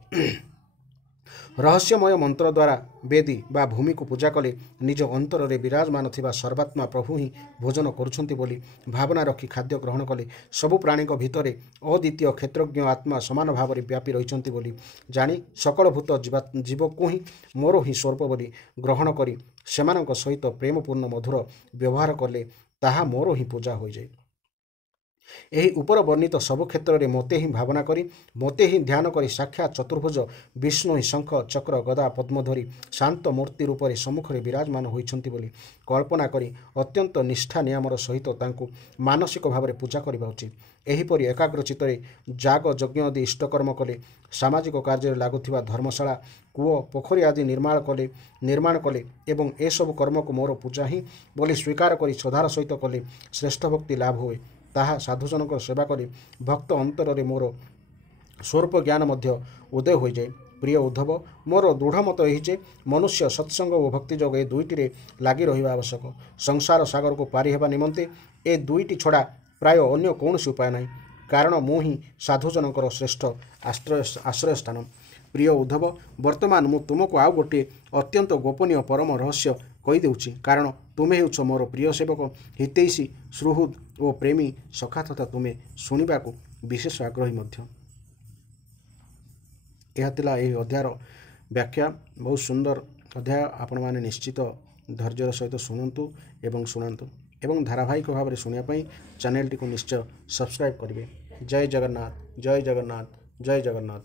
ରହସ୍ୟମୟ ମନ୍ତ୍ର ଦ୍ୱାରା ବେଦୀ ବା ଭୂମିକୁ ପୂଜା କଲେ ନିଜ ଅନ୍ତରରେ ବିରାଜମାନ ଥିବା ସର୍ବାତ୍ମା ପ୍ରଭୁ ହିଁ ଭୋଜନ କରୁଛନ୍ତି ବୋଲି ଭାବନା ରଖି ଖାଦ୍ୟ ଗ୍ରହଣ କଲେ ସବୁ ପ୍ରାଣୀଙ୍କ ଭିତରେ ଅଦ୍ୱିତୀୟ କ୍ଷେତ୍ରଜ୍ଞ ଆତ୍ମା ସମାନ ଭାବରେ ବ୍ୟାପି ରହିଛନ୍ତି ବୋଲି ଜାଣି ସକଳଭୂତ ଜୀବକୁ ହିଁ ମୋର ହିଁ ସ୍ୱରୂପ ବୋଲି ଗ୍ରହଣ କରି ସେମାନଙ୍କ ସହିତ ପ୍ରେମପୂର୍ଣ୍ଣ ମଧୁର ବ୍ୟବହାର କଲେ ତାହା ମୋର ହିଁ ପୂଜା ହୋଇଯାଏ। ଏହି ଉପର ବର୍ଣ୍ଣିତ ସବୁ କ୍ଷେତ୍ରରେ ମୋତେ ହିଁ ଭାବନା କରି, ମୋତେ ହିଁ ଧ୍ୟାନ କରି ସାକ୍ଷାତ୍ ଚତୁର୍ଭୁଜ ବିଷ୍ଣୁ ହିଁ ଶଙ୍ଖ, ଚକ୍ର, ଗଦା, ପଦ୍ମ ଧରି ଶାନ୍ତ ମୂର୍ତ୍ତି ରୂପରେ ସମ୍ମୁଖରେ ବିରାଜମାନ ହୋଇଛନ୍ତି ବୋଲି କଳ୍ପନା କରି ଅତ୍ୟନ୍ତ ନିଷ୍ଠା ନିୟମର ସହିତ ତାଙ୍କୁ ମାନସିକ ଭାବରେ ପୂଜା କରିବା ଉଚିତ। ଏହିପରି ଏକାଗ୍ର ଚିତ୍ତରେ ଯାଗ, ଯଜ୍ଞ ଆଦି ଇଷ୍ଟକର୍ମ କଲେ, ସାମାଜିକ କାର୍ଯ୍ୟରେ ଲାଗୁଥିବା ଧର୍ମଶାଳା, କୂଅ, ପୋଖରୀ ଆଦି ନିର୍ମାଣ କଲେ ଏବଂ ଏସବୁ କର୍ମକୁ ମୋର ପୂଜା ହିଁ ବୋଲି ସ୍ୱୀକାର କରି ଶ୍ରଦ୍ଧାର ସହିତ କଲେ ଶ୍ରେଷ୍ଠ ଭକ୍ତି ଲାଭ ହୁଏ। ତାହା ସାଧୁଜଣଙ୍କର ସେବା କରି ଭକ୍ତ ଅନ୍ତରରେ ମୋର ସ୍ୱରୂପ ଜ୍ଞାନ ମଧ୍ୟ ଉଦୟ ହୋଇଯାଏ। ପ୍ରିୟ ଉଦ୍ଧବ, ମୋର ଦୃଢ଼ ମତ ଏହି ଯେ ମନୁଷ୍ୟ ସତ୍ସଙ୍ଗ ଓ ଭକ୍ତି ଯୋଗ ଏ ଦୁଇଟିରେ ଲାଗି ରହିବା ଆବଶ୍ୟକ। ସଂସାର ସାଗରକୁ ପାରି ହେବା ନିମନ୍ତେ ଏ ଦୁଇଟି ଛଡ଼ା ପ୍ରାୟ ଅନ୍ୟ କୌଣସି ଉପାୟ ନାହିଁ, କାରଣ ମୁଁ ହିଁ ସାଧୁଜଣଙ୍କର ଶ୍ରେଷ୍ଠ ଆଶ୍ରୟସ୍ଥାନ। ପ୍ରିୟ ଉଦ୍ଧବ, ବର୍ତ୍ତମାନ ମୁଁ ତୁମକୁ ଆଉ ଗୋଟିଏ ଅତ୍ୟନ୍ତ ଗୋପନୀୟ ପରମ ରହସ୍ୟ କହିଦେଉଛି, କାରଣ ତୁମେ ହେଉଛ ମୋର ପ୍ରିୟ ସେବକ, ହିତୈଷୀ, ସୁହୃଦ୍ ଓ ପ୍ରେମୀ ସଖା ତଥା ତୁମେ ଶୁଣିବାକୁ ବିଶେଷ ଆଗ୍ରହୀ ମଧ୍ୟ। ଏହା ଥିଲା ଏହି ଅଧ୍ୟାୟର ବ୍ୟାଖ୍ୟା। ବହୁତ ସୁନ୍ଦର ଅଧ୍ୟାୟ। ଆପଣମାନେ ନିଶ୍ଚିତ ଧୈର୍ଯ୍ୟର ସହିତ ଶୁଣନ୍ତୁ ଏବଂ ଶୁଣାନ୍ତୁ ଏବଂ ଧାରାବାହିକ ଭାବରେ ଶୁଣିବା ପାଇଁ ଚ୍ୟାନେଲଟିକୁ ନିଶ୍ଚୟ ସବସ୍କ୍ରାଇବ୍ କରିବେ। ଜୟ ଜଗନ୍ନାଥ, ଜୟ ଜଗନ୍ନାଥ, ଜୟ ଜଗନ୍ନାଥ।